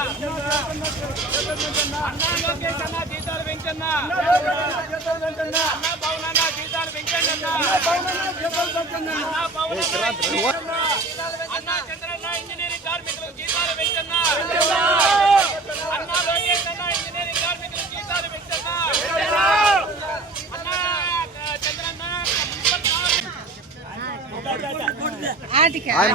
అన్నా లోకేష్ అన్న జీతాలు పెంచన్న అన్నా పవన్ అన్న జీతాలు పెంచండి అన్న అన్నా పవన్ అన్నా చంద్రన్న ఇంజనీరింగ్ కార్మికులకు జీతాలు పెంచన్న అన్నా లోకేష్ అన్న ఇంజనీరింగ్ కార్మికులకు జీతాలు పెంచన్న అన్నా చంద్రన్న ఆటికి అన్నా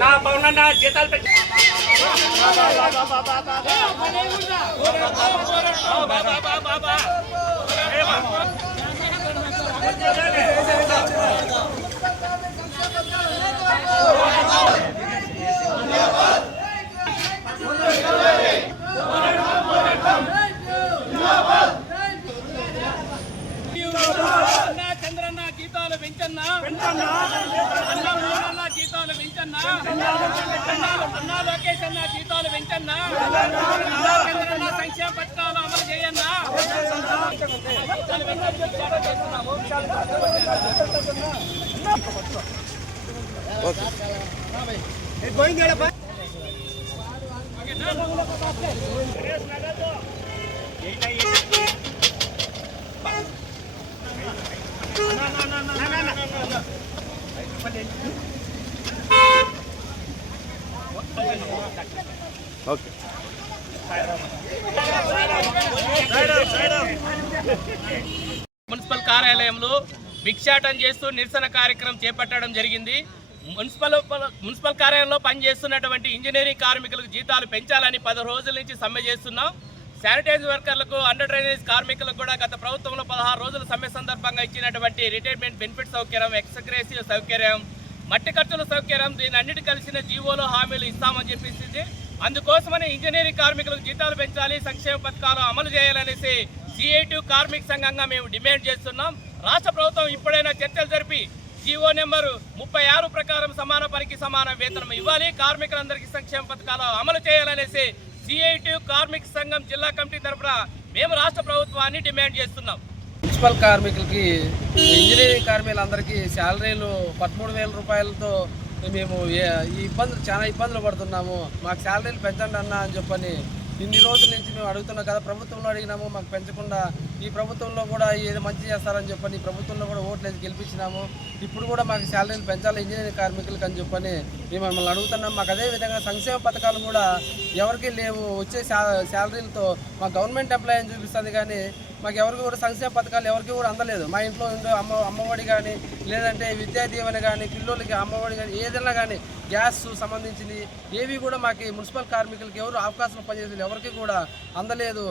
నా పౌన జీతాలు పెంచ అన్నా చంద్రన్న జీతాలు పెంచన్నా అన్న మూడన్న జీతాలు పెంచన్నా అన్నా లోకేష్ అన్న జీతాలు పెంచన్నా అన్నా చంద్రన్న సంక్షేమ పథకాలు అమలు చేయన్నా. జీతాలు పెంచని చాలా మున్సిపల్ కార్యాలయంలో భిక్షాటం చేస్తూ నిరసన కార్యక్రమం చేపట్టడం జరిగింది. మున్సిపల్ మున్సిపల్ కార్యాలయంలో పనిచేస్తున్నటువంటి ఇంజనీరింగ్ కార్మికులకు జీతాలు పెంచాలని పది రోజుల నుంచి సమ్మె చేస్తున్నాం. శానిటైజ్ వర్కర్లకు అండర్ డ్రైనేజ్ కార్మికులకు కూడా గత ప్రభుత్వంలో పదహారు రోజుల సమ్మె సందర్భంగా ఇచ్చినటువంటి రిటైర్మెంట్ బెనిఫిట్ సౌకర్యం ఎక్స్గ్రేసివ్ సౌకర్యం మట్టి ఖర్చుల సౌకర్యం దీని అన్నిటి కలిసిన జీవోలో హామీలు ఇస్తామని చెప్పేసింది. అందుకోసమని ఇంజనీరింగ్ కార్మికులకు జీతాలు పెంచాలి సంక్షేమ పథకాలు అమలు చేయాలనేసి సిఐటి కార్మిక సంఘంగా మేము డిమాండ్ చేస్తున్నాం. రాష్ట్ర ప్రభుత్వం ఇప్పుడైనా చర్చలు జరిపి జీవో నెంబరు ముప్పై ఆరు ప్రకారం సమాన పనికి సమాన వేతనం ఇవ్వాలి కార్మికులందరికీ సంక్షేమ పథకాలు అమలు చేయాలనేసి సిఐటి కార్మిక సంఘం జిల్లా కమిటీ తరఫున మేము రాష్ట్ర ప్రభుత్వాన్ని డిమాండ్ చేస్తున్నాం. మున్సిపల్ కార్మికులకి ఇంజనీరింగ్ కార్మికులందరికీ శాలరీలు పదమూడు వేల రూపాయలతో మేము ఈ ఇబ్బందులు చాలా ఇబ్బందులు పడుతున్నాము. మాకు శాలరీలు పెంచండి అన్న అని చెప్పని ఇన్ని రోజుల నుంచి మేము అడుగుతున్నాం కదా ప్రభుత్వంలో అడిగినాము మాకు పెంచకుండా ఈ ప్రభుత్వంలో కూడా ఏదో మంచి చేస్తారని చెప్పని ఈ ప్రభుత్వంలో కూడా ఓట్లేదు గెలిపించినాము. ఇప్పుడు కూడా మాకు శాలరీలు పెంచాలి ఇంజనీరింగ్ కార్మికులకు అని చెప్పని మేము మిమ్మల్ని అడుగుతున్నాం. మాకు అదే విధంగా సంక్షేమ పథకాలు కూడా ఎవరికి లేవు వచ్చే శా- శాలరీలతో మా గవర్నమెంట్ ఎంప్లాయీ అని చూపిస్తుంది కానీ మాకు ఎవరికి కూడా సంక్షేమ పథకాలు ఎవరికి కూడా అందలేదు. మా ఇంట్లో ఉండే అమ్మ అమ్మఒడి కానీ లేదంటే విద్యా దీవెన కానీ పిల్లలకి అమ్మఒడి కానీ ఏదైనా కానీ గ్యాస్ సంబంధించింది ఏవి కూడా మాకు మున్సిపల్ కార్మికులకి ఎవరు అవకాశం పనిచేసేది ఎవరికి కూడా అందలేదు.